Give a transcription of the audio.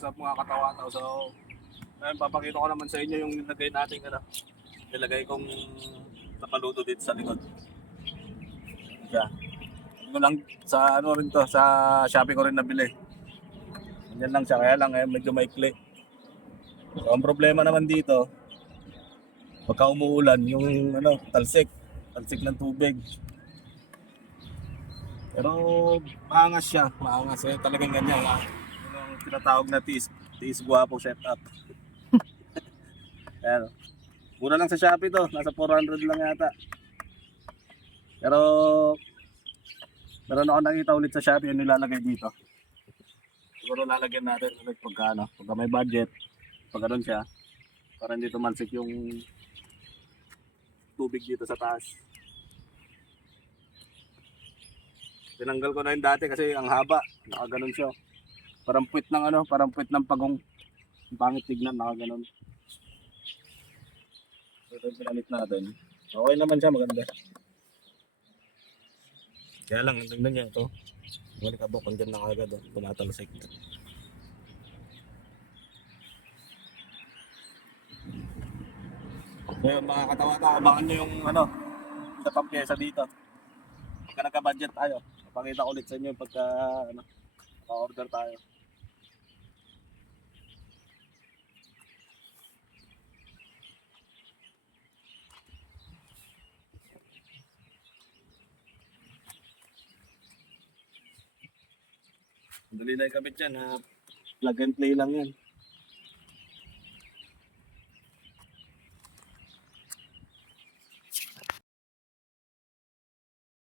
What's up mga katawataw? So, ngayon papakita ko naman sa inyo yung nilagay nating nilagay kong napaluto dito sa likod. Siya. Ito lang sa rin to, sa Shopee ko rin nabili. Ganyan lang siya, kaya lang medyo maikli. So, ang problema naman dito, pagka umuulan, yung talsik ng tubig. Pero maangas siya, maangas. Talagang ganyan. Yung tinatawag na tiis guwapo setup. Ayan. Mura lang sa Shopee to, nasa 400 lang yata. Pero meron ako nakita ulit sa Shopee yung nilalagay dito. Siguro lalagyan natin ulit pagka may budget, pag ganun siya, para hindi tumalsik yung tubig dito sa taas. Tinanggal ko na yung dati kasi ang haba, nakaganon siya. Parang puwit ng pagong. Ang pangit tignan, nakaganon. So ito yung pinalit natin. Okay naman siya, maganda. Kaya lang, tingnan niya ito. Malikabok, andyan na kagad, tumatalsik. Ngayon mga katawata, abangan nyo yung sa pampiesa dito. Pagka nagka-budget tayo, papakita ko ulit sa inyo pagka pa-order tayo. Dali na yung kabit yan, plug and play lang yan.